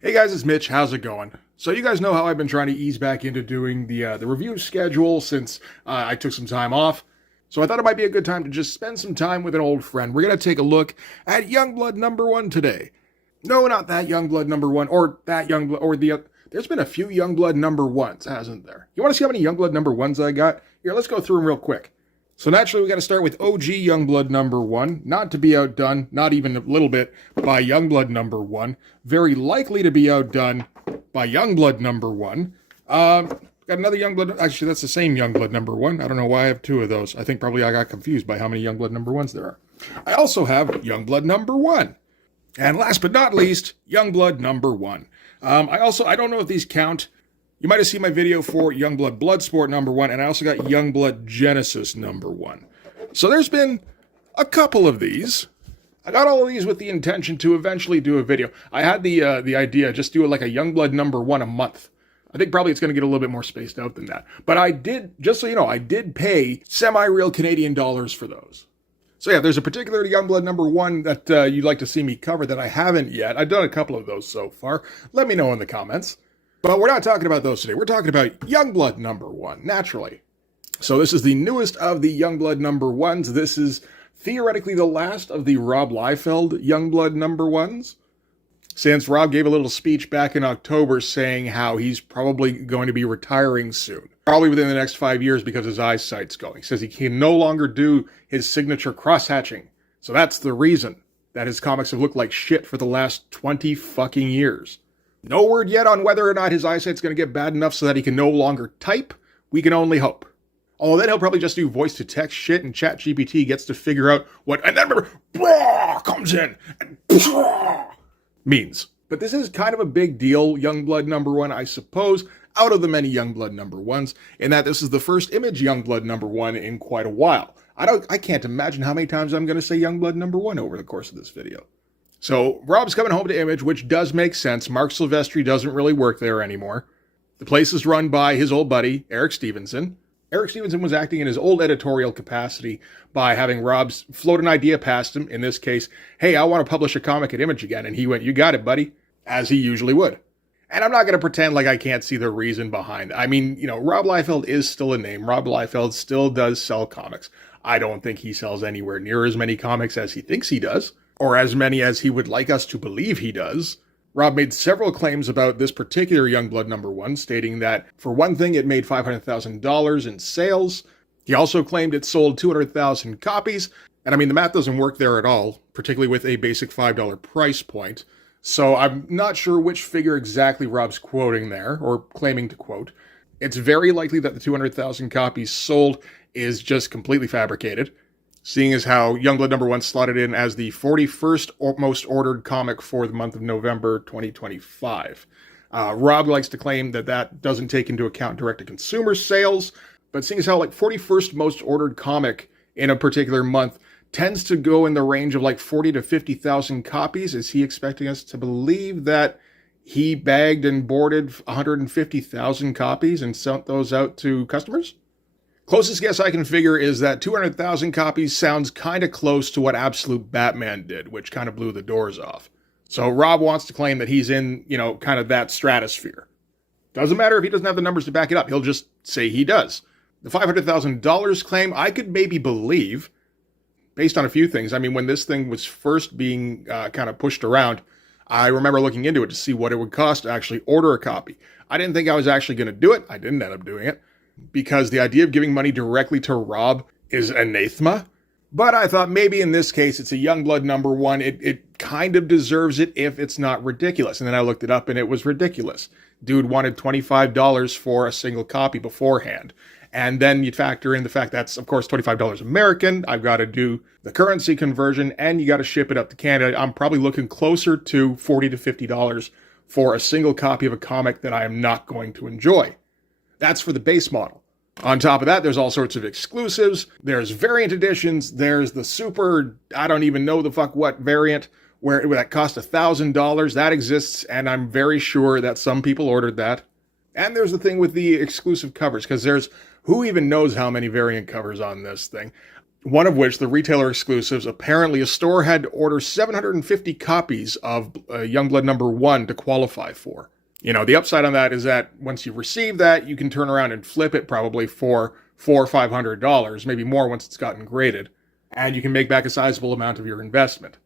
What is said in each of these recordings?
Hey guys, it's Mitch. How's it going? So you guys know how I've been trying to ease back into doing the review schedule since I took some time off. So I thought it might be a good time to just spend some time with an old friend. We're gonna take a look at Youngblood #1 today. No, not that Youngblood #1 or that Youngblood or the. There's been a few Youngblood #1s, hasn't there? You want to see how many Youngblood #1s I got? Here, let's go through them real quick. So naturally, we got to start with OG Youngblood #1, not to be outdone, not even a little bit, by Youngblood #1. Very likely to be outdone by Youngblood #1. Got another Youngblood. Actually, that's the same Youngblood #1. I don't know why I have two of those. I think probably I got confused by how many Youngblood #1s there are. I also have Youngblood #1. And last but not least, Youngblood #1. I don't know if these count. You might have seen my video for Youngblood Bloodsport #1, and I also got Youngblood Genesis #1. So there's been a couple of these. I got all of these with the intention to eventually do a video. I had the idea, just do like a Youngblood #1 a month. I think probably it's going to get a little bit more spaced out than that. But I did, just so you know, I did pay semi-real Canadian dollars for those. So yeah, there's a particular Youngblood #1 that you'd like to see me cover that I haven't yet. I've done a couple of those so far. Let me know in the comments. But we're not talking about those today. We're talking about Youngblood #1, naturally. So this is the newest of the Youngblood #1s. This is theoretically the last of the Rob Liefeld Youngblood #1s. Since Rob gave a little speech back in October saying how he's probably going to be retiring soon. Probably within the next 5 years because his eyesight's going. He says he can no longer do his signature cross-hatching. So that's the reason that his comics have looked like shit for the last 20 fucking years. No word yet on whether or not his eyesight's going to get bad enough so that he can no longer type. We can only hope. Although then he'll probably just do voice-to-text shit and ChatGPT gets to figure out what, and then blah, comes in and blah, means. But this is kind of a big deal, Youngblood #1, I suppose, out of the many Youngblood #1s, in that this is the first Image Youngblood #1 in quite a while. I can't imagine how many times I'm going to say Youngblood #1 over the course of this video. So, Rob's coming home to Image, which does make sense. Mark Silvestri doesn't really work there anymore. The place is run by his old buddy, Eric Stevenson. Eric Stevenson was acting in his old editorial capacity by having Rob float an idea past him, in this case, hey, I want to publish a comic at Image again, and he went, you got it, buddy, as he usually would. And I'm not going to pretend like I can't see the reason behind it. I mean, Rob Liefeld is still a name. Rob Liefeld still does sell comics. I don't think he sells anywhere near as many comics as he thinks he does, or as many as he would like us to believe he does. Rob made several claims about this particular Youngblood #1, stating that, for one thing, it made $500,000 in sales. He also claimed it sold 200,000 copies, and I mean, the math doesn't work there at all, particularly with a basic $5 price point. So I'm not sure which figure exactly Rob's quoting there, or claiming to quote. It's very likely that the 200,000 copies sold is just completely fabricated, seeing as how Youngblood #1 slotted in as the 41st most ordered comic for the month of November 2025. Rob likes to claim that that doesn't take into account direct-to-consumer sales, but seeing as how 41st most ordered comic in a particular month tends to go in the range of 40 to 50,000 copies, is he expecting us to believe that he bagged and boarded 150,000 copies and sent those out to customers? Closest guess I can figure is that 200,000 copies sounds kind of close to what Absolute Batman did, which kind of blew the doors off. So Rob wants to claim that he's in, kind of that stratosphere. Doesn't matter if he doesn't have the numbers to back it up. He'll just say he does. The $500,000 claim, I could maybe believe, based on a few things. I mean, when this thing was first being kind of pushed around, I remember looking into it to see what it would cost to actually order a copy. I didn't think I was actually going to do it. I didn't end up doing it, because the idea of giving money directly to Rob is anathema. But I thought maybe in this case, it's a Youngblood #1. It kind of deserves it if it's not ridiculous. And then I looked it up and it was ridiculous. Dude wanted $25 for a single copy beforehand. And then you factor in the fact that's, of course, $25 American. I've got to do the currency conversion and you got to ship it up to Canada. I'm probably looking closer to $40 to $50 for a single copy of a comic that I am not going to enjoy. That's for the base model. On top of that, there's all sorts of exclusives. There's variant editions. There's the super, I don't even know the fuck what variant, where that cost $1,000. That exists, and I'm very sure that some people ordered that. And there's the thing with the exclusive covers, because there's, who even knows how many variant covers on this thing. One of which, the retailer exclusives, apparently a store had to order 750 copies of Youngblood #1 to qualify for. You know, the upside on that is that once you receive that, you can turn around and flip it probably for $400 or $500, maybe more once it's gotten graded, and you can make back a sizable amount of your investment.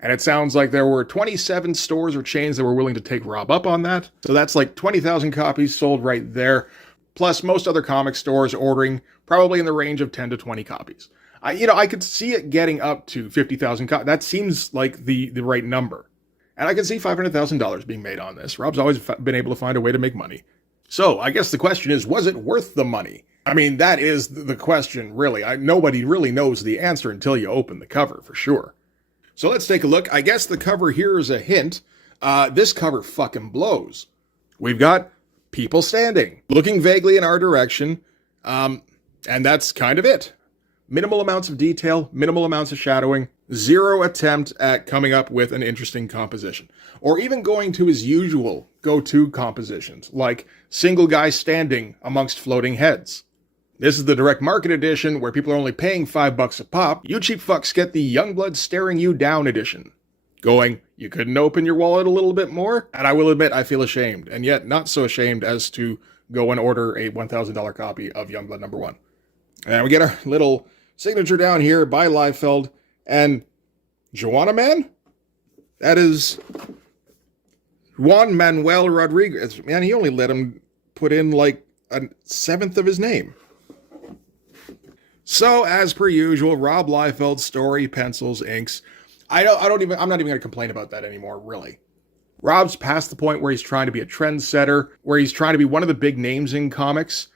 And it sounds like there were 27 stores or chains that were willing to take Rob up on that. So that's like 20,000 copies sold right there, plus most other comic stores ordering probably in the range of 10 to 20 copies. I could see it getting up to 50,000 copies. That seems like the right number. And I can see $500,000 being made on this. Rob's always been able to find a way to make money. So I guess the question is, was it worth the money? I mean, that is the question, really. Nobody really knows the answer until you open the cover, for sure. So let's take a look. I guess the cover here is a hint. This cover fucking blows. We've got people standing, looking vaguely in our direction, and that's kind of it. Minimal amounts of detail, minimal amounts of shadowing, zero attempt at coming up with an interesting composition, or even going to his usual go-to compositions, like single guy standing amongst floating heads. This is the direct market edition, where people are only paying $5 a pop. You cheap fucks get the Youngblood staring you down edition. Going, you couldn't open your wallet a little bit more? And I will admit, I feel ashamed, and yet not so ashamed as to go and order a $1,000 copy of Youngblood #1. And we get our little signature down here by Liefeld, and Joanna Man? That is Juan Manuel Rodriguez. Man, he only let him put in like a seventh of his name. So, as per usual, Rob Liefeld's story, pencils, inks. I'm not even going to complain about that anymore, really. Rob's past the point where he's trying to be a trendsetter, where he's trying to be one of the big names in comics.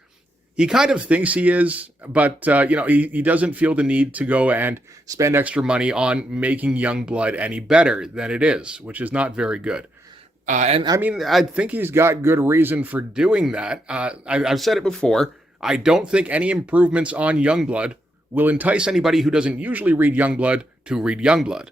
He kind of thinks he is, but, he doesn't feel the need to go and spend extra money on making Youngblood any better than it is, which is not very good. I think he's got good reason for doing that. I've said it before. I don't think any improvements on Youngblood will entice anybody who doesn't usually read Youngblood to read Youngblood.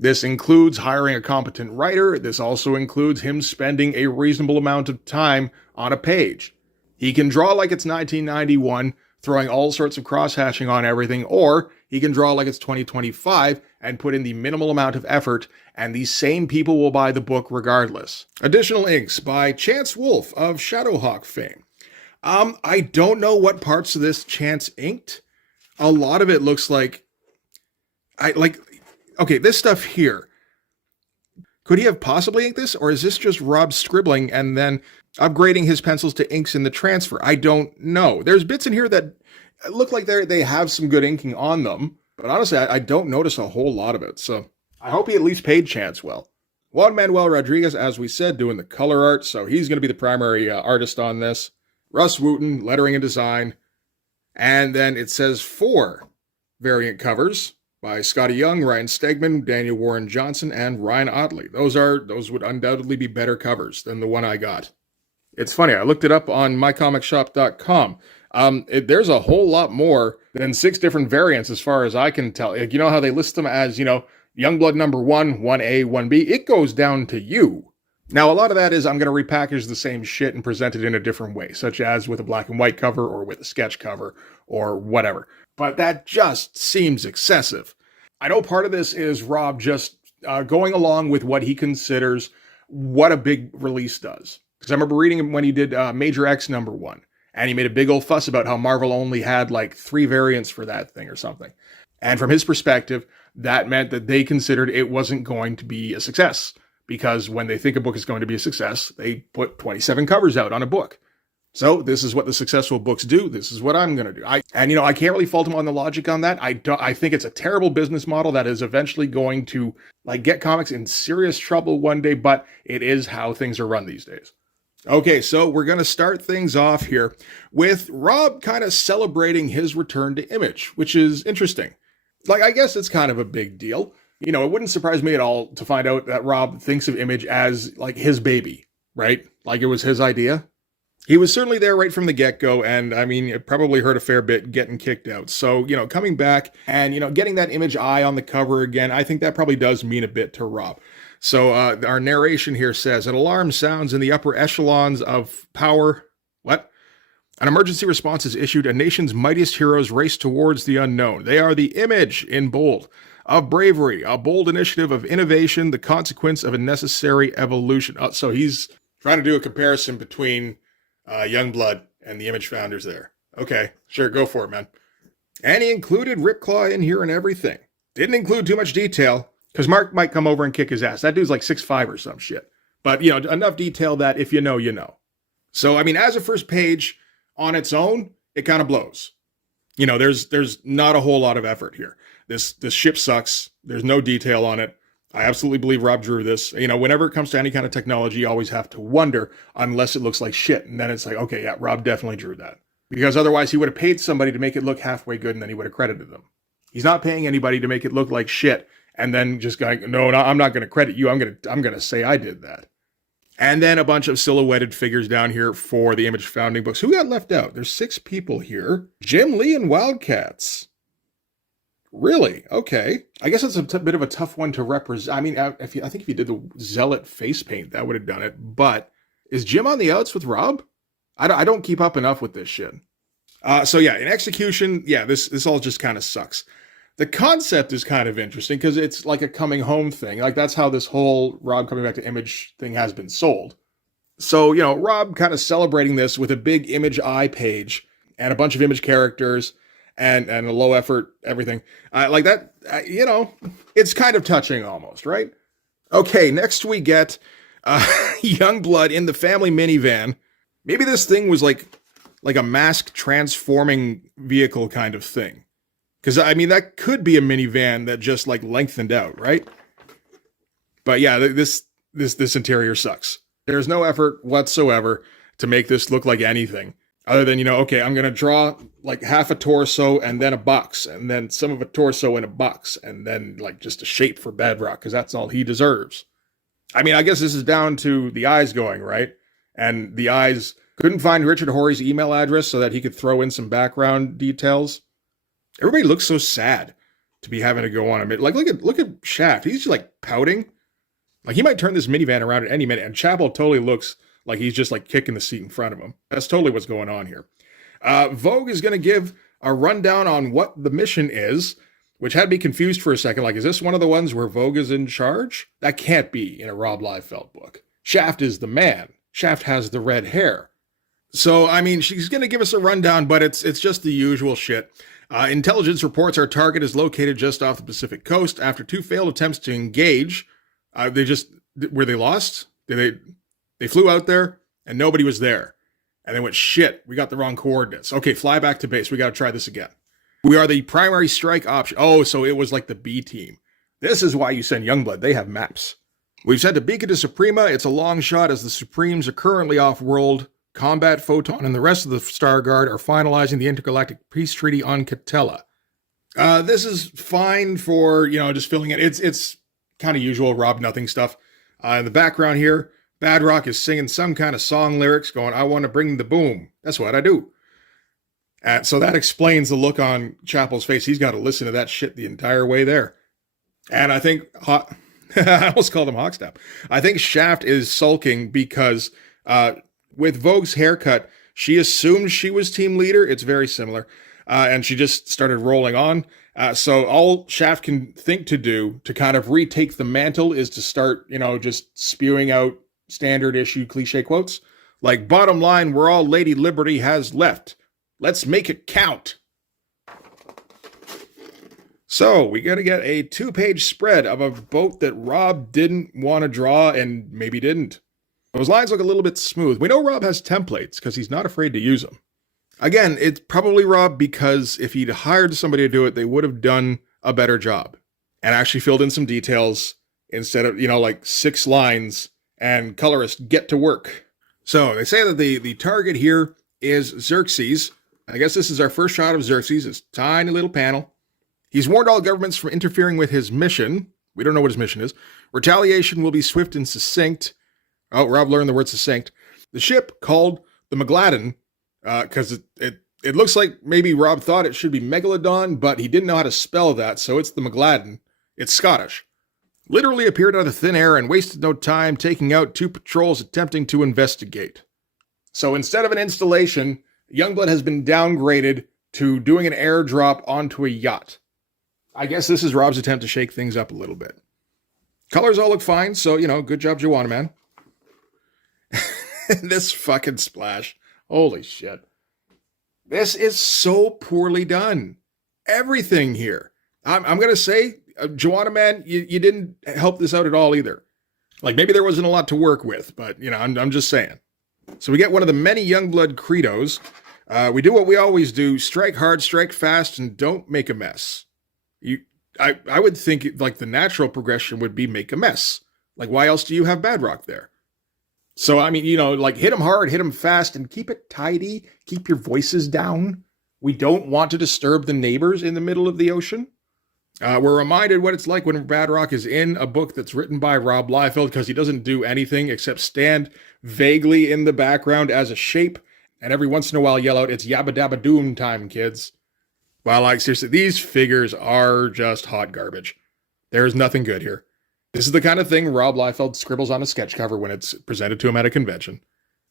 This includes hiring a competent writer. This also includes him spending a reasonable amount of time on a page. He can draw like it's 1991, throwing all sorts of cross-hatching on everything, or he can draw like it's 2025 and put in the minimal amount of effort, and these same people will buy the book regardless. Additional inks by Chance Wolfe of Shadowhawk fame. I don't know what parts of this Chance inked. A lot of it looks like... this stuff here. Could he have possibly inked this, or is this just Rob scribbling and then upgrading his pencils to inks in the transfer? I don't know. There's bits in here that look like they have some good inking on them, but honestly, I don't notice a whole lot of it, so I hope he at least paid Chance well. Juan Manuel Rodriguez, as we said, doing the color art, so he's going to be the primary artist on this. Russ Wooten, lettering and design. And then it says 4 variant covers by Scotty Young, Ryan Stegman, Daniel Warren Johnson, and Ryan Otley. Those would undoubtedly be better covers than the one I got. It's funny, I looked it up on mycomicshop.com. There's a whole lot more than 6 different variants as far as I can tell. You know how they list them as, Youngblood #1, 1A, 1B? It goes down to you. Now, a lot of that is I'm going to repackage the same shit and present it in a different way, such as with a black and white cover or with a sketch cover or whatever. But that just seems excessive. I know part of this is Rob just going along with what he considers what a big release does. Because I remember reading him when he did Major X #1, and he made a big old fuss about how Marvel only had like 3 variants for that thing or something. And from his perspective, that meant that they considered it wasn't going to be a success. Because when they think a book is going to be a success, they put 27 covers out on a book. So this is what the successful books do. This is what I'm going to do. I can't really fault him on the logic on that. I think it's a terrible business model that is eventually going to get comics in serious trouble one day, but it is how things are run these days. Okay, so we're going to start things off here with Rob kind of celebrating his return to Image, which is interesting. I guess it's kind of a big deal. It wouldn't surprise me at all to find out that Rob thinks of Image as his baby, right? Like it was his idea. He was certainly there right from the get-go, and it probably hurt a fair bit getting kicked out. So, coming back and, getting that Image eye on the cover again, I think that probably does mean a bit to Rob. So our narration here says, an alarm sounds in the upper echelons of power. What? An emergency response is issued. A nation's mightiest heroes race towards the unknown. They are the image, in bold, of bravery, a bold initiative of innovation, the consequence of a necessary evolution. So he's trying to do a comparison between Youngblood and the image founders there. Okay, sure, go for it, man. And he included Ripclaw in here and everything. Didn't include too much detail, because Mark might come over and kick his ass. That dude's like 6'5" or some shit. But, enough detail that if you know, you know. So, as a first page on its own, it kind of blows. There's not a whole lot of effort here. This ship sucks. There's no detail on it. I absolutely believe Rob drew this. Whenever it comes to any kind of technology, you always have to wonder, unless it looks like shit. And then it's like, okay, yeah, Rob definitely drew that. Because otherwise he would have paid somebody to make it look halfway good and then he would have credited them. He's not paying anybody to make it look like shit and then just going, no, I'm not going to credit you. I'm going to say I did that. And then a bunch of silhouetted figures down here for the image founding books. Who got left out? There's 6 people here. Jim Lee and Wildcats. Really? Okay. I guess it's a bit of a tough one to represent. I think if you did the Zealot face paint, that would have done it. But is Jim on the outs with Rob? I don't keep up enough with this shit. In execution, this all just kind of sucks. The concept is kind of interesting because it's like a coming home thing. Like that's how this whole Rob coming back to Image thing has been sold. So, Rob kind of celebrating this with a big Image eye page and a bunch of Image characters and a low effort everything. Like that, it's kind of touching almost, right? Okay, next we get Youngblood in the family minivan. Maybe this thing was like a mask transforming vehicle kind of thing. Because, that could be a minivan that just, lengthened out, right? But, yeah, this interior sucks. There's no effort whatsoever to make this look like anything. Other than, okay, I'm going to draw, half a torso and then a box. And then some of a torso in a box. And then, just a shape for Bedrock. Because that's all he deserves. I guess this is down to the eyes going, right? And the eyes couldn't find Richard Horry's email address so that he could throw in some background details. Everybody looks so sad to be having to go on a look at Shaft. He's just pouting. He might turn this minivan around at any minute, and Chapel totally looks like he's just kicking the seat in front of him. That's totally what's going on here. Vogue is going to give a rundown on what the mission is, which had me confused for a second. Is this one of the ones where Vogue is in charge? That can't be in a Rob Liefeld book. Shaft is the man. Shaft has the red hair. So, she's going to give us a rundown, but it's just the usual shit. Intelligence reports our target is located just off the Pacific coast. After 2 failed attempts to engage, were they lost? They flew out there and nobody was there. And they went, shit, we got the wrong coordinates. Okay, fly back to base. We got to try this again. We are the primary strike option. Oh, so it was like the B team. This is why you send Youngblood. They have maps. We've sent a beacon to Suprema. It's a long shot as the Supremes are currently off-world. Combat Photon and the rest of the Star Guard are finalizing the Intergalactic Peace Treaty on Catella. This is fine for, just filling it. It's kind of usual Rob Nothing stuff. In the background here, Bedrock is singing some kind of song lyrics going, I want to bring the boom. That's what I do. So that explains the look on Chapel's face. He's got to listen to that shit the entire way there. And I think, I almost called him Hawksnap. I think Shaft is sulking because, with Vogue's haircut, she assumed she was team leader. It's very similar. And she just started rolling on. So all Shaft can think to do to kind of retake the mantle is to start, just spewing out standard issue cliche quotes. Bottom line, we're all Lady Liberty has left. Let's make it count. So we got to get a 2-page spread of a boat that Rob didn't want to draw and maybe didn't. Those lines look a little bit smooth. We know Rob has templates because he's not afraid to use them. Again, it's probably Rob because if he'd hired somebody to do it, they would have done a better job and actually filled in some details instead of, 6 lines and colorist get to work. So they say that the target here is Xerxes. I guess this is our first shot of Xerxes, this tiny little panel. He's warned all governments from interfering with his mission. We don't know what his mission is. Retaliation will be swift and succinct. Oh, Rob learned the word succinct. The ship, called the Megladon, because it looks like maybe Rob thought it should be Megalodon, but he didn't know how to spell that, so it's the Megladon. It's Scottish. Literally appeared out of thin air and wasted no time taking out 2 patrols attempting to investigate. So instead of an installation, Youngblood has been downgraded to doing an airdrop onto a yacht. I guess this is Rob's attempt to shake things up a little bit. Colors all look fine, so, good job, Joanna, man. This fucking splash. Holy shit. This is so poorly done. Everything here. I'm going to say, Joanna, man, you didn't help this out at all either. Like, maybe there wasn't a lot to work with, but, I'm just saying. So we get one of the many Youngblood credos. We do what we always do. Strike hard, strike fast, and don't make a mess. I would think, like, the natural progression would be make a mess. Like, why else do you have Badrock there? So, I mean, like, hit them hard, hit them fast, and keep it tidy. Keep your voices down. We don't want to disturb the neighbors in the middle of the ocean. We're reminded what it's like when Badrock is in a book that's written by Rob Liefeld, because he doesn't do anything except stand vaguely in the background as a shape, and every once in a while yell out, "It's yabba dabba doom time, kids." Well, like, seriously, these figures are just hot garbage. There's nothing good here. This is the kind of thing Rob Liefeld scribbles on a sketch cover when it's presented to him at a convention.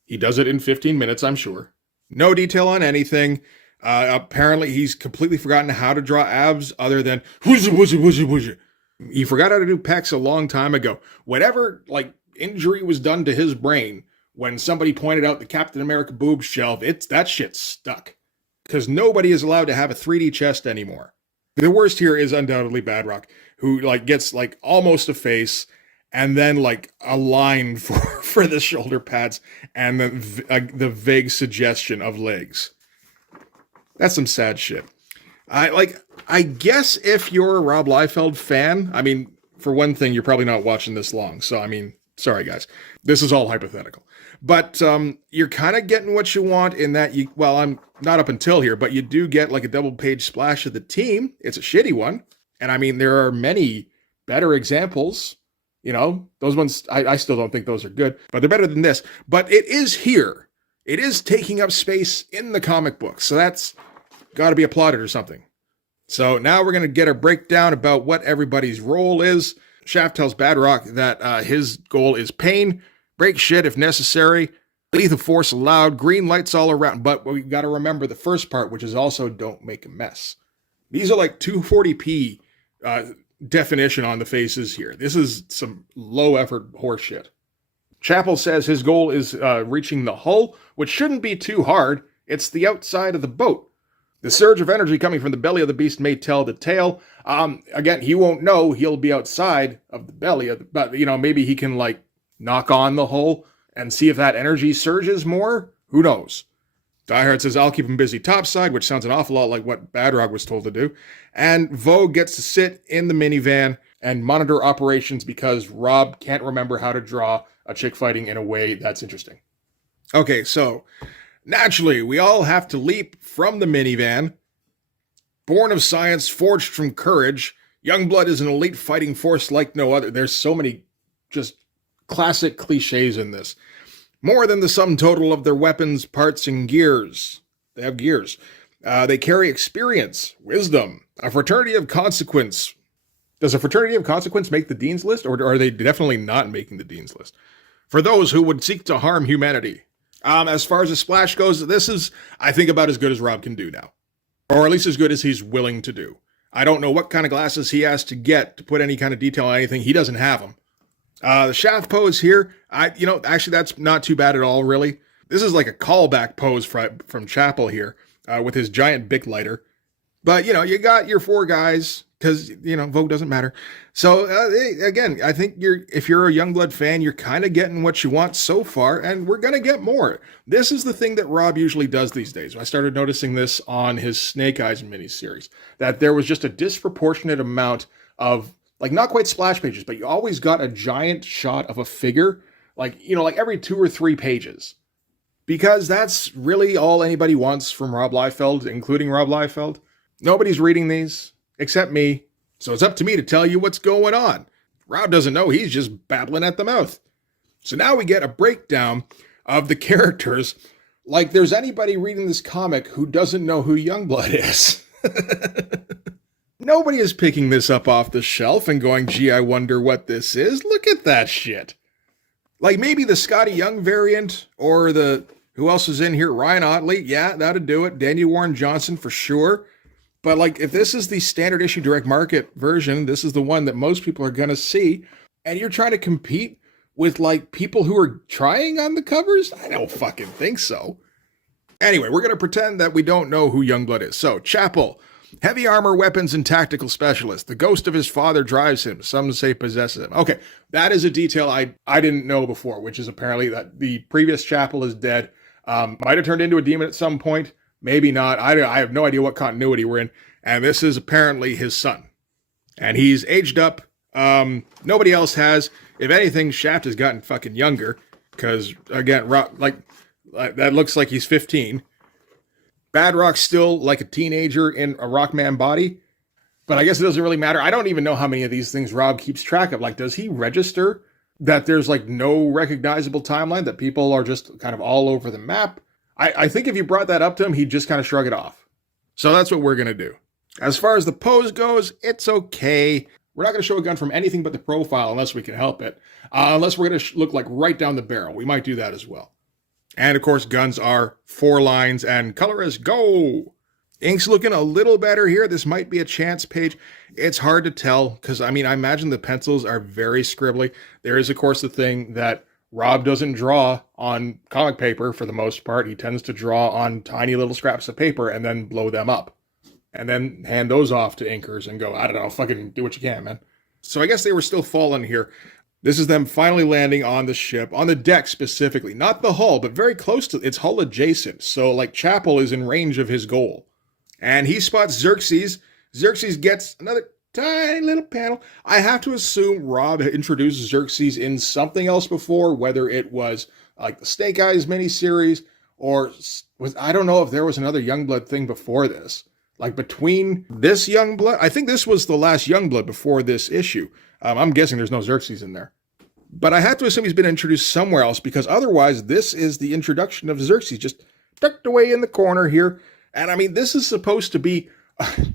He does it in 15 minutes, I'm sure. No detail on anything. Apparently, he's completely forgotten how to draw abs other than whoozah, whoozah, whoozah, whoozah. He forgot how to do pecs a long time ago. Whatever, like, injury was done to his brain when somebody pointed out the Captain America boob shelf, that shit stuck. Because nobody is allowed to have a 3D chest anymore. The worst here is undoubtedly Badrock, who, like, gets, like, almost a face and then, like, a line for the shoulder pads and the vague suggestion of legs. That's some sad shit. I guess if you're a Rob Liefeld fan, I mean, for one thing, you're probably not watching this long. So, I mean, sorry, guys. This is all hypothetical. But you're kind of getting what you want in that I'm not up until here, but you do get like a double-page splash of the team. It's a shitty one. And I mean, there are many better examples. Those ones, I still don't think those are good, but they're better than this. But it is here. It is taking up space in the comic book. So that's got to be applauded or something. So now we're going to get a breakdown about what everybody's role is. Shaft tells Badrock that his goal is pain, break shit if necessary, lethal force allowed, green lights all around. But we got to remember the first part, which is also don't make a mess. These are like 240p definition on the faces here. This is some low effort horseshit. Chapel says his goal is reaching the hull, which shouldn't be too hard. It's the outside of the boat. The surge of energy coming from the belly of the beast may tell the tale. Again, he won't know. He'll be outside of the belly of the, but maybe he can like knock on the hull and see if that energy surges more. Who knows? Diehard says, I'll keep him busy topside, which sounds an awful lot like what Badrock was told to do. And Vogue gets to sit in the minivan and monitor operations because Rob can't remember how to draw a chick fighting in a way that's interesting. Okay, so naturally, we all have to leap from the minivan. Born of science, forged from courage, Youngblood is an elite fighting force like no other. There's so many just classic cliches in this. More than the sum total of their weapons, parts, and gears. They have gears. They carry experience, wisdom, a fraternity of consequence. Does a fraternity of consequence make the Dean's List, or are they definitely not making the Dean's List? For those who would seek to harm humanity. As far as the splash goes, this is, I think, about as good as Rob can do now. Or at least as good as he's willing to do. I don't know what kind of glasses he has to get to put any kind of detail on anything. He doesn't have them. The shaft pose here, actually that's not too bad at all, really. This is like a callback pose from Chapel here, with his giant Bic lighter. But, you got your four guys, because, Vogue doesn't matter. So, again, I think if you're a Youngblood fan, you're kind of getting what you want so far, and we're going to get more. This is the thing that Rob usually does these days. I started noticing this on his Snake Eyes miniseries, that there was just a disproportionate amount of, like, not quite splash pages, but you always got a giant shot of a figure, like every 2 or 3 pages. Because that's really all anybody wants from Rob Liefeld, including Rob Liefeld. Nobody's reading these, except me. So it's up to me to tell you what's going on. Rob doesn't know, he's just babbling at the mouth. So now we get a breakdown of the characters, like there's anybody reading this comic who doesn't know who Youngblood is. Nobody is picking this up off the shelf and going, gee, I wonder what this is. Look at that shit. Like maybe the Scotty Young variant or the Who else is in here? Ryan Otley. Yeah, that'd do it. Daniel Warren Johnson for sure. But like, if this is the standard issue direct market version, this is the one that most people are going to see. And you're trying to compete with like people who are trying on the covers? I don't fucking think so. Anyway, we're going to pretend that we don't know who Youngblood is. So, Chapel, heavy armor, weapons, and tactical specialist. The ghost of his father drives him. Some say possesses him. Okay, that is a detail I didn't know before, which is apparently that the previous Chapel is dead. Might have turned into a demon at some point. Maybe not. I have no idea what continuity we're in. And this is apparently his son. And he's aged up. Nobody else has. If anything, Shaft has gotten fucking younger. Because, again, that looks like he's 15. Badrock's still like a teenager in a Rockman body. But I guess it doesn't really matter. I don't even know how many of these things Rob keeps track of. Like, does he register that there's like no recognizable timeline, that people are just kind of all over the map? I think if you brought that up to him, he'd just kind of shrug it off. So that's what we're going to do. As far as the pose goes, it's okay. We're not going to show a gun from anything but the profile unless we can help it. Unless we're going to look like right down the barrel. We might do that as well. And of course, guns are 4 lines and color is go. Ink's looking a little better here. This might be a chance page. It's hard to tell because, I imagine the pencils are very scribbly. There is, of course, the thing that Rob doesn't draw on comic paper for the most part. He tends to draw on tiny little scraps of paper and then blow them up. And then hand those off to inkers and go, I don't know, fucking do what you can, man. So I guess they were still falling here. This is them finally landing on the ship, on the deck specifically. Not the hull, but very close to it's hull adjacent. So like Chapel is in range of his goal. And he spots Xerxes. Xerxes gets another tiny little panel. I have to assume Rob had introduced Xerxes in something else before, whether it was like the Snake Eyes miniseries or I don't know if there was another Youngblood thing before this. Like between this Youngblood, I think this was the last Youngblood before this issue. I'm guessing there's no Xerxes in there. But I have to assume he's been introduced somewhere else because otherwise this is the introduction of Xerxes just tucked away in the corner here. And this is supposed to be,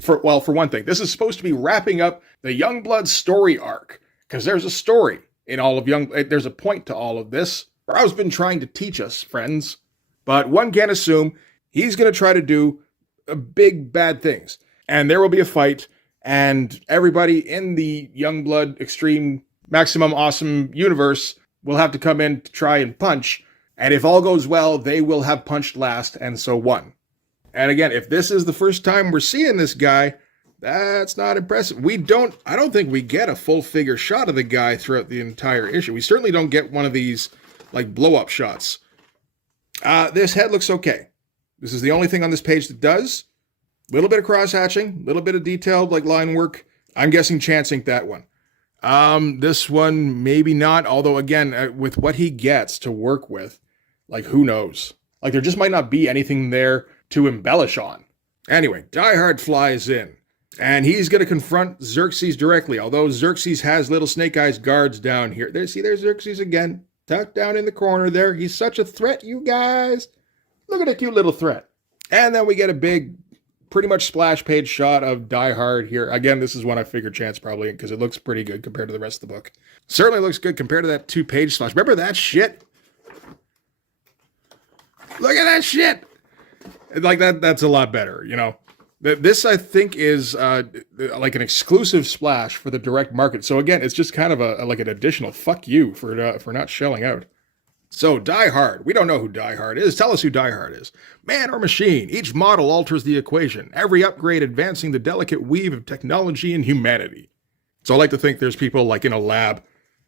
for one thing, this is supposed to be wrapping up the Youngblood story arc. Because there's a story in all of there's a point to all of this. Rob's been trying to teach us, friends. But one can assume he's going to try to do big bad things. And there will be a fight. And everybody in the Youngblood Extreme Maximum Awesome universe will have to come in to try and punch. And if all goes well, they will have punched last and so won. And again, if this is the first time we're seeing this guy, that's not impressive. I don't think we get a full figure shot of the guy throughout the entire issue. We certainly don't get one of these like blow up shots. This head looks okay. This is the only thing on this page that does. A little bit of cross hatching, a little bit of detailed like line work. I'm guessing Chance inked that one. This one, maybe not. Although again, with what he gets to work with, like who knows? Like there just might not be anything there to embellish on. Anyway, Die Hard flies in. And he's going to confront Xerxes directly. Although Xerxes has little Snake Eyes guards down here. There's Xerxes again. Tucked down in the corner there. He's such a threat, you guys. Look at a cute little threat. And then we get a big, pretty much splash page shot of Die Hard here. Again, this is one I figured Chance probably, because it looks pretty good compared to the rest of the book. Certainly looks good compared to that 2-page splash. Remember that shit? Look at that shit! Like that's a lot better, you know. This, I think, is like an exclusive splash for the direct market. So again, it's just kind of like an additional fuck you for not shelling out. So Die Hard. We don't know who Die Hard is. Tell us who Die Hard is. Man or machine. Each model alters the equation. Every upgrade advancing the delicate weave of technology and humanity. So I like to think there's people like in a lab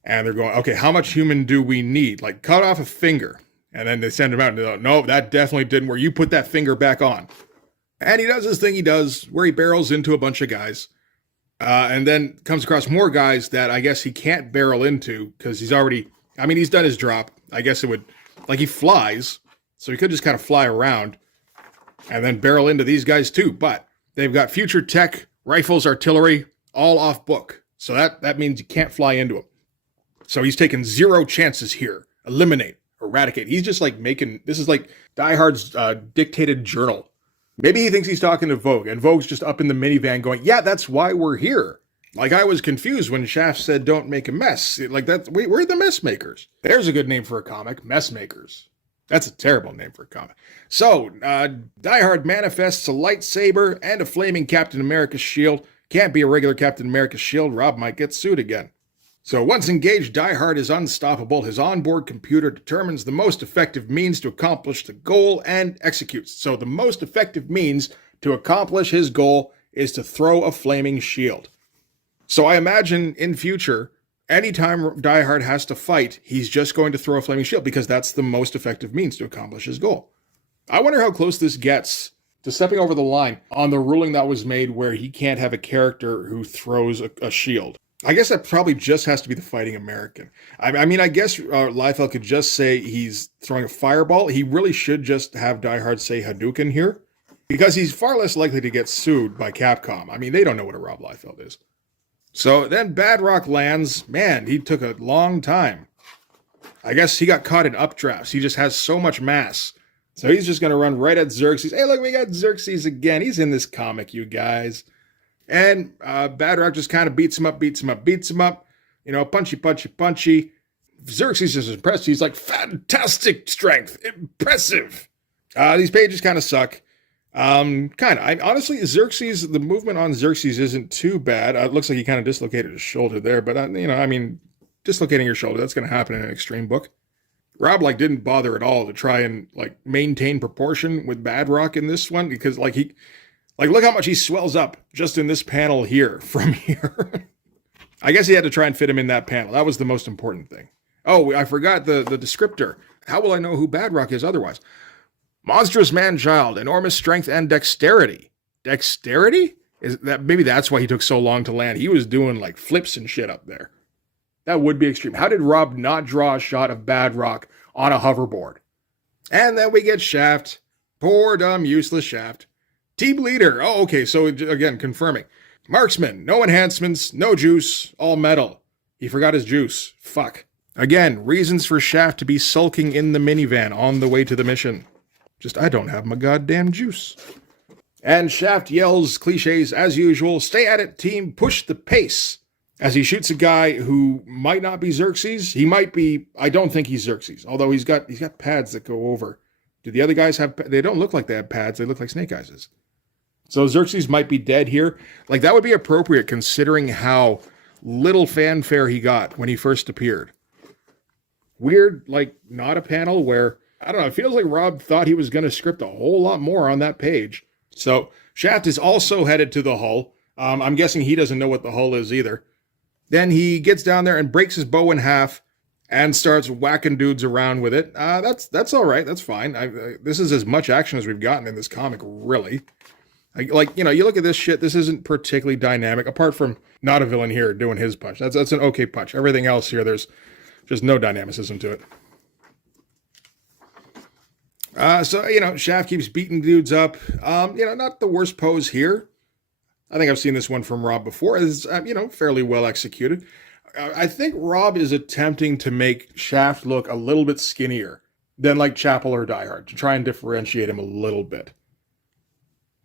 and they're going, okay, how much human do we need? Like cut off a finger. And then they send him out and they're like, no, that definitely didn't work. You put that finger back on. And he does his thing he does where he barrels into a bunch of guys. And then comes across more guys that I guess he can't barrel into because he's already, he's done his drop. I guess it would, like he flies. So he could just kind of fly around and then barrel into these guys too. But they've got future tech, rifles, artillery, all off book. So that means you can't fly into them. So he's taking 0 chances here. Eliminate. Eradicate. He's just like this is like Die Hard's dictated journal. Maybe he thinks he's talking to Vogue, and Vogue's just up in the minivan going, yeah, that's why we're here. Like I was confused when Shaft said, don't make a mess. Like that, we're the mess makers. There's a good name for a comic, Mess Makers. That's a terrible name for a comic. So, Die Hard manifests a lightsaber and a flaming Captain America shield. Can't be a regular Captain America shield. Rob might get sued again. So once engaged, Die Hard is unstoppable. His onboard computer determines the most effective means to accomplish the goal and executes. So the most effective means to accomplish his goal is to throw a flaming shield. So I imagine in future, anytime Die Hard has to fight, he's just going to throw a flaming shield because that's the most effective means to accomplish his goal. I wonder how close this gets to stepping over the line on the ruling that was made where he can't have a character who throws a shield. I guess that probably just has to be the Fighting American. I mean, I guess Liefeld could just say he's throwing a fireball. He really should just have Die Hard say Hadouken here because he's far less likely to get sued by Capcom. I mean, they don't know what a Rob Liefeld is. So then Badrock lands. Man, he took a long time. I guess he got caught in updrafts. He just has so much mass. So he's just going to run right at Xerxes. Hey, look, we got Xerxes again. He's in this comic, you guys. And Badrock just kind of beats him up. You know, punchy. Xerxes is impressed. He's like, fantastic strength. Impressive. These pages kind of suck. Honestly, Xerxes, the movement on Xerxes isn't too bad. It looks like he kind of dislocated his shoulder there. But, dislocating your shoulder, that's going to happen in an extreme book. Rob, didn't bother at all to try and, maintain proportion with Badrock in this one. Because, look how much he swells up just in this panel here from here. I guess he had to try and fit him in that panel. That was the most important thing. Oh, I forgot the descriptor. How will I know who Badrock is otherwise? Monstrous man-child, enormous strength and dexterity. Dexterity? Maybe that's why he took so long to land. He was doing flips and shit up there. That would be extreme. How did Rob not draw a shot of Badrock on a hoverboard? And then we get Shaft. Poor, dumb, useless Shaft. Team leader. Oh, okay. So again, confirming. Marksman. No enhancements. No juice. All metal. He forgot his juice. Fuck. Again, reasons for Shaft to be sulking in the minivan on the way to the mission. I don't have my goddamn juice. And Shaft yells cliches as usual. Stay at it, team. Push the pace. As he shoots a guy who might not be Xerxes. He might be. I don't think he's Xerxes. Although he's got pads that go over. Do the other guys have? They don't look like they have pads. They look like Snake Eyes. So Xerxes might be dead here. That would be appropriate considering how little fanfare he got when he first appeared. Weird, not a panel where, I don't know, it feels like Rob thought he was going to script a whole lot more on that page. So Shaft is also headed to the hull. I'm guessing he doesn't know what the hull is either. Then he gets down there and breaks his bow in half and starts whacking dudes around with it. That's all right. That's fine. This is as much action as we've gotten in this comic, really. You look at this shit, this isn't particularly dynamic, apart from not a villain here doing his punch. That's an okay punch. Everything else here, there's just no dynamicism to it. Shaft keeps beating dudes up. Not the worst pose here. I think I've seen this one from Rob before. It's, fairly well executed. I think Rob is attempting to make Shaft look a little bit skinnier than Chapel or Die Hard to try and differentiate him a little bit.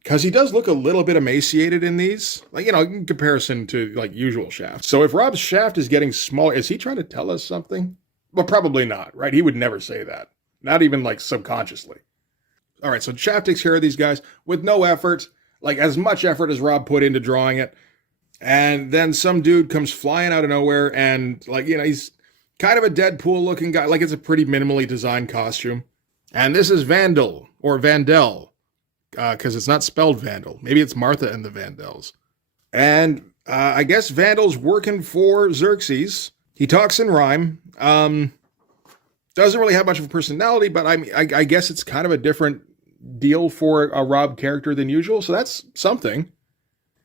Because he does look a little bit emaciated in these, in comparison to, usual Shaft. So if Rob's Shaft is getting smaller, is he trying to tell us something? Well, probably not, right? He would never say that. Not even, subconsciously. All right, so Shaft takes care of these guys with no effort, as much effort as Rob put into drawing it. And then some dude comes flying out of nowhere and, he's kind of a Deadpool-looking guy. It's a pretty minimally designed costume. And this is Vandal, or Vandel. Because it's not spelled Vandal. Maybe it's Martha and the Vandals. And I guess Vandal's working for Xerxes. He talks in rhyme. Doesn't really have much of a personality, but I guess it's kind of a different deal for a Rob character than usual. So that's something.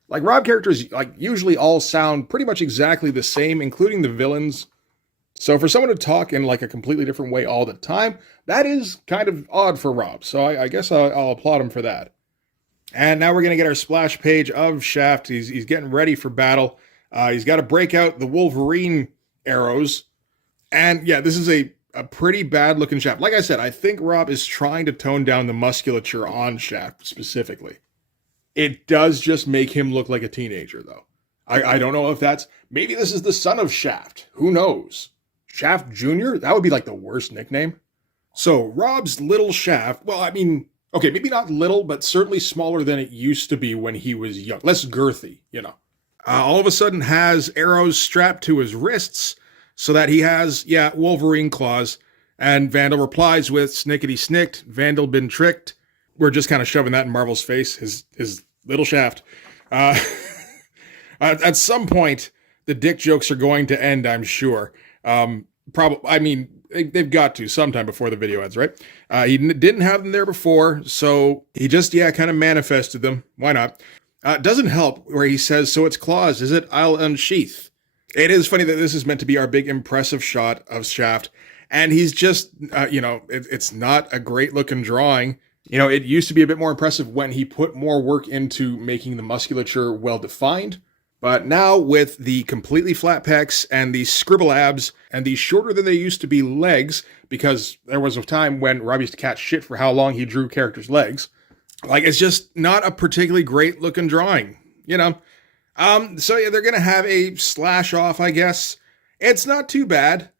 Rob characters usually all sound pretty much exactly the same, including the villains. So for someone to talk in a completely different way all the time, that is kind of odd for Rob. So I guess I'll applaud him for that. And now we're going to get our splash page of Shaft. He's getting ready for battle. He's got to break out the Wolverine arrows. And yeah, this is a pretty bad looking Shaft. Like I said, I think Rob is trying to tone down the musculature on Shaft specifically. It does just make him look like a teenager though. I don't know if maybe this is the son of Shaft. Who knows? Shaft Jr.? That would be the worst nickname. So Rob's little shaft, well, I mean, okay, maybe not little, but certainly smaller than it used to be when he was young. Less girthy, you know. All of a sudden has arrows strapped to his wrists so that he has, yeah, Wolverine claws. And Vandal replies with, snickety snicked, Vandal been tricked. We're just kind of shoving that in Marvel's face, his little shaft. At some point, the dick jokes are going to end, I'm sure. Probably, I mean, they've got to sometime before the video ends, right? He didn't have them there before, so he just, yeah, kind of manifested them. Why not? It doesn't help where he says, so it's claws, is it? I'll unsheath. It is funny that this is meant to be our big impressive shot of Shaft, and he's just, it's not a great looking drawing. You know, it used to be a bit more impressive when he put more work into making the musculature well defined. But now with the completely flat pecs and the scribble abs and the shorter than they used to be legs, because there was a time when Rob used to catch shit for how long he drew characters' legs. Like, it's just not a particularly great looking drawing, you know? So yeah, they're going to have a slash off, I guess. It's not too bad.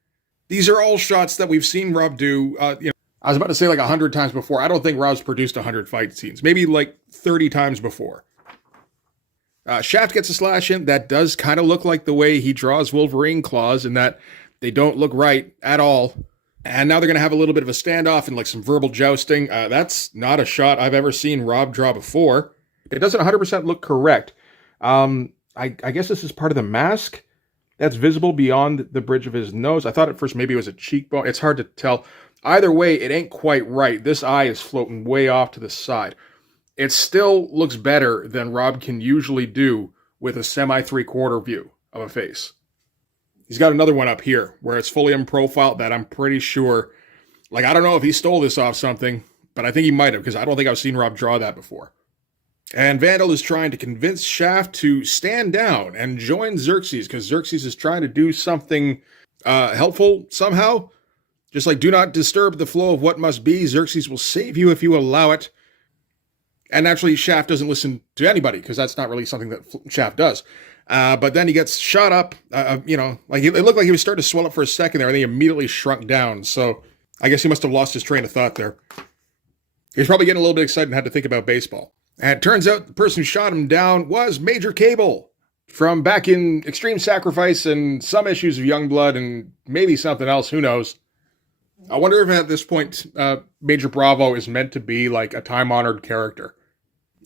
These are all shots that we've seen Rob do, I was about to say like 100 times before. I don't think Rob's produced 100 fight scenes. Maybe like 30 times before. Shaft gets a slash in. That does kind of look like the way he draws Wolverine claws, in that they don't look right at all. And now they're going to have a little bit of a standoff and like some verbal jousting. That's not a shot I've ever seen Rob draw before. It doesn't 100% look correct. I guess this is part of the mask that's visible beyond the bridge of his nose. I thought at first maybe it was a cheekbone. It's hard to tell. Either way, it ain't quite right. This eye is floating way off to the side. It still looks better than Rob can usually do with a semi-3/4 view of a face. He's got another one up here where it's fully in profile that I'm pretty sure, like, I don't know if he stole this off something, but I think he might have, because I don't think I've seen Rob draw that before. And Vandal is trying to convince Shaft to stand down and join Xerxes, because Xerxes is trying to do something helpful somehow. Just like, do not disturb the flow of what must be. Xerxes will save you if you allow it. And naturally, Shaft doesn't listen to anybody, because that's not really something that Shaft does. But then he gets shot up, like it looked like he was starting to swell up for a second there, and then he immediately shrunk down. So I guess he must have lost his train of thought there. He was probably getting a little bit excited and had to think about baseball. And it turns out the person who shot him down was Major Cable, from back in Extreme Sacrifice and some issues of Youngblood and maybe something else, who knows. I wonder if at this point, Major Bravo is meant to be like a time-honored character.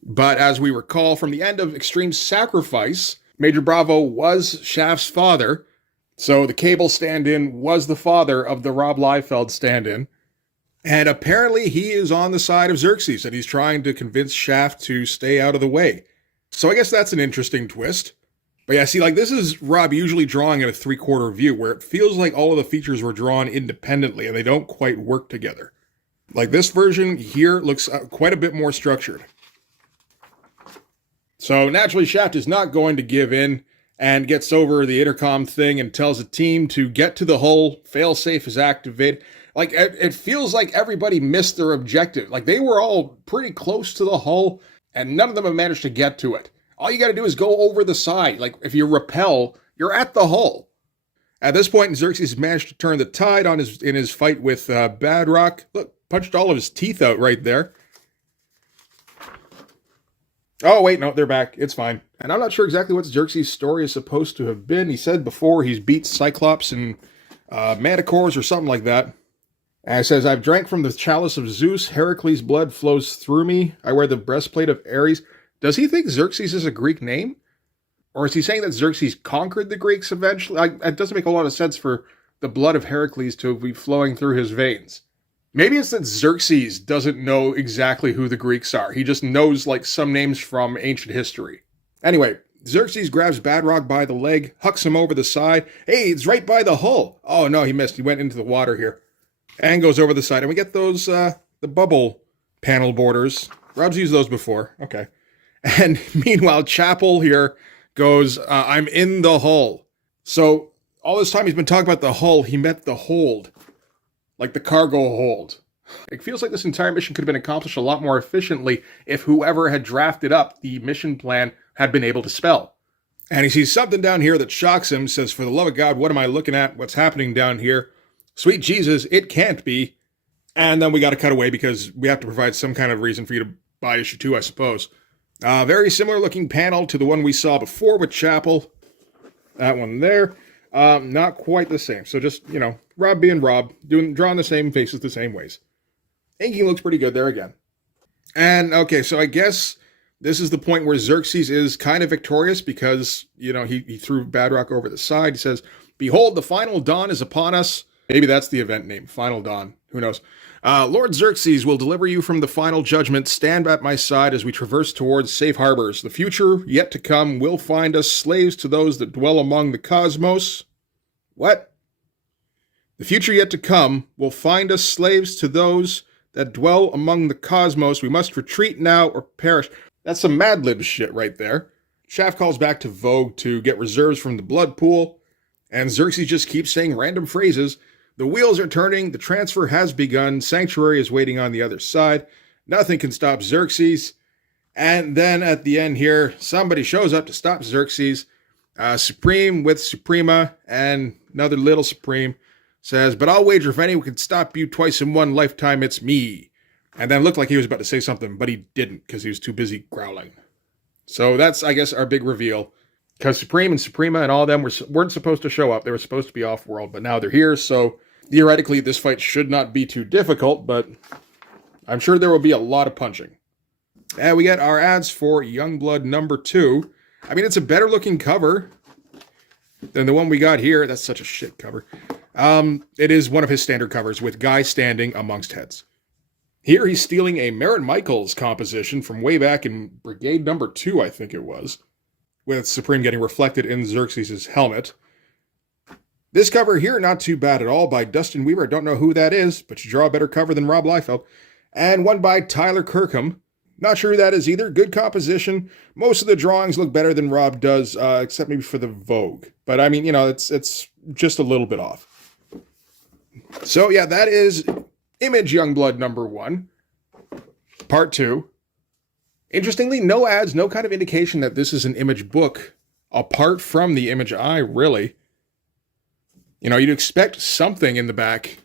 But as we recall from the end of Extreme Sacrifice, Major Bravo was Shaft's father, so the Cable stand-in was the father of the Rob Liefeld stand-in. And apparently he is on the side of Xerxes, and he's trying to convince Shaft to stay out of the way. So I guess that's an interesting twist. But yeah, see, like, this is Rob usually drawing at a 3/4 view, where it feels like all of the features were drawn independently, and they don't quite work together. Like, this version here looks quite a bit more structured. So naturally, Shaft is not going to give in, and gets over the intercom thing and tells the team to get to the hull. Failsafe is activated. Like, it feels like everybody missed their objective. Like, they were all pretty close to the hull, and none of them have managed to get to it. All you got to do is go over the side. Like, if you rappel, you're at the hull. At this point, Xerxes managed to turn the tide on in his fight with Badrock. Look, punched all of his teeth out right there. Oh, wait, no, they're back. It's fine. And I'm not sure exactly what Xerxes' story is supposed to have been. He said before he's beat Cyclops and Manticores or something like that. And it says, I've drank from the chalice of Zeus. Heracles' blood flows through me. I wear the breastplate of Ares. Does he think Xerxes is a Greek name? Or is he saying that Xerxes conquered the Greeks eventually? It doesn't make a lot of sense for the blood of Heracles to be flowing through his veins. Maybe it's that Xerxes doesn't know exactly who the Greeks are. He just knows, like, some names from ancient history. Anyway, Xerxes grabs Badrock by the leg, hucks him over the side. Hey, it's right by the hull. Oh, no, he missed. He went into the water here. And goes over the side. And we get those, the bubble panel borders. Rob's used those before. Okay. And meanwhile, Chapel here goes, I'm in the hull. So all this time he's been talking about the hull, he meant the hold. Like the cargo hold. It feels like this entire mission could have been accomplished a lot more efficiently if whoever had drafted up the mission plan had been able to spell. And he sees something down here that shocks him, says, for the love of God, what am I looking at? What's happening down here? Sweet Jesus, it can't be. And then we got to cut away because we have to provide some kind of reason for you to buy issue 2, I suppose. Very similar looking panel to the one we saw before with Chapel. That one there. Not quite the same. So just, you know, Rob being Rob, drawing the same faces the same ways. Inking looks pretty good there again. And, okay, so I guess this is the point where Xerxes is kind of victorious because, you know, he threw Badrock over the side. He says, "Behold, the final dawn is upon us." Maybe that's the event name, Final Dawn. Who knows? "Lord Xerxes will deliver you from the final judgment. Stand at my side as we traverse towards safe harbors. The future yet to come will find us slaves to those that dwell among the cosmos." What? "The future yet to come will find us slaves to those that dwell among the cosmos. We must retreat now or perish." That's some Mad Libs shit right there. Shaft calls back to Vogue to get reserves from the blood pool, and Xerxes just keeps saying random phrases. "The wheels are turning, the transfer has begun, Sanctuary is waiting on the other side, nothing can stop Xerxes." And then at the end here, somebody shows up to stop Xerxes. Supreme with Suprema, and another little Supreme says, "But I'll wager if anyone can stop you twice in one lifetime, it's me." And then it looked like he was about to say something, but he didn't because he was too busy growling. So that's, I guess, our big reveal. Because Supreme and Suprema and all of them weren't supposed to show up. They were supposed to be off-world, but now they're here, so theoretically this fight should not be too difficult, but I'm sure there will be a lot of punching. And we get our ads for Youngblood number 2. I mean, it's a better-looking cover than the one we got here. That's such a shit cover. It is one of his standard covers with Guy standing amongst heads. Here he's stealing a Merritt Michaels composition from way back in Brigade number 2, I think it was, with Supreme getting reflected in Xerxes' helmet. This cover here, not too bad at all, by Dustin Weaver. I don't know who that is, but you draw a better cover than Rob Liefeld. And one by Tyler Kirkham. Not sure who that is either. Good composition. Most of the drawings look better than Rob does, except maybe for the Vogue. But I mean, you know, it's just a little bit off. So yeah, that is Image Youngblood number 1, part 2. Interestingly, no ads, no kind of indication that this is an Image book, apart from the Image eye, really. You know, you'd expect something in the back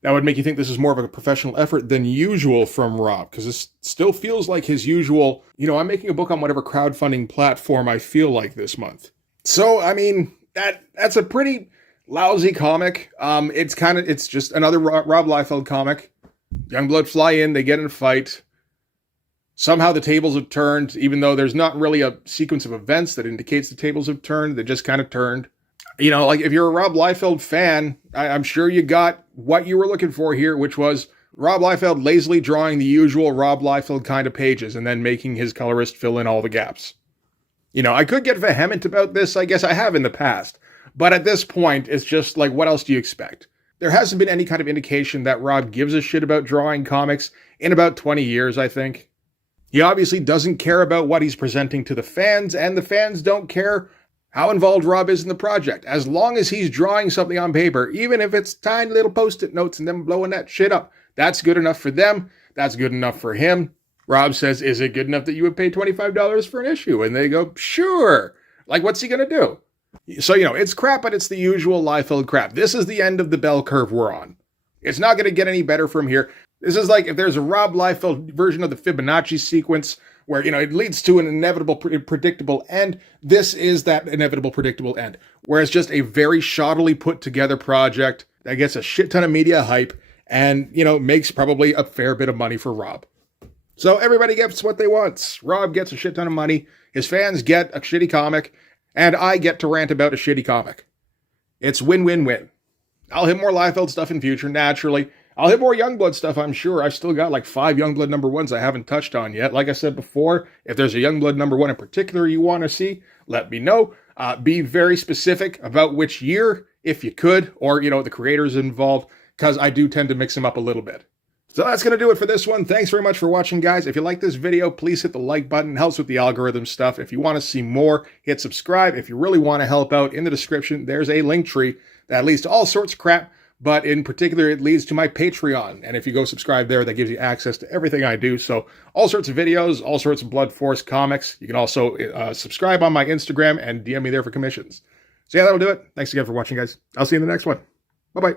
that would make you think this is more of a professional effort than usual from Rob, because this still feels like his usual, you know, I'm making a book on whatever crowdfunding platform I feel like this month. So, I mean, that's a pretty lousy comic. It's just another Rob Liefeld comic. Youngblood fly in, they get in a fight. Somehow the tables have turned, even though there's not really a sequence of events that indicates the tables have turned. They just kind of turned. You know, like if you're a Rob Liefeld fan, I'm sure you got what you were looking for here, which was Rob Liefeld lazily drawing the usual Rob Liefeld kind of pages and then making his colorist fill in all the gaps. You know, I could get vehement about this, I guess I have in the past. But at this point, it's just like, what else do you expect? There hasn't been any kind of indication that Rob gives a shit about drawing comics in about 20 years, I think. He obviously doesn't care about what he's presenting to the fans, and the fans don't care how involved Rob is in the project. As long as he's drawing something on paper, even if it's tiny little post-it notes and them blowing that shit up, that's good enough for them. That's good enough for him. Rob says, "Is it good enough that you would pay $25 for an issue?" And they go, "Sure." Like, what's he going to do? So, you know, it's crap, but it's the usual Liefeld crap. This is the end of the bell curve we're on. It's not going to get any better from here. This is like if there's a Rob Liefeld version of the Fibonacci sequence where, you know, it leads to an inevitable, predictable end. This is that inevitable, predictable end, where it's just a very shoddily put together project that gets a shit ton of media hype and, you know, makes probably a fair bit of money for Rob. So everybody gets what they want. Rob gets a shit ton of money. His fans get a shitty comic. And I get to rant about a shitty comic. It's win-win-win. I'll hit more Liefeld stuff in future, naturally. I'll hit more Youngblood stuff, I'm sure. I've still got like 5 Youngblood number 1s I haven't touched on yet. Like I said before, if there's a Youngblood number 1 in particular you want to see, let me know. Be very specific about which year, if you could, or, you know, the creators involved, because I do tend to mix them up a little bit. So that's going to do it for this one. Thanks very much for watching, guys. If you like this video, please hit the like button. It helps with the algorithm stuff. If you want to see more, hit subscribe. If you really want to help out, in the description, there's a link tree that leads to all sorts of crap, but in particular, it leads to my Patreon. And if you go subscribe there, that gives you access to everything I do. So all sorts of videos, all sorts of Blood Force comics. You can also subscribe on my Instagram and DM me there for commissions. So yeah, that'll do it. Thanks again for watching, guys. I'll see you in the next one. Bye-bye.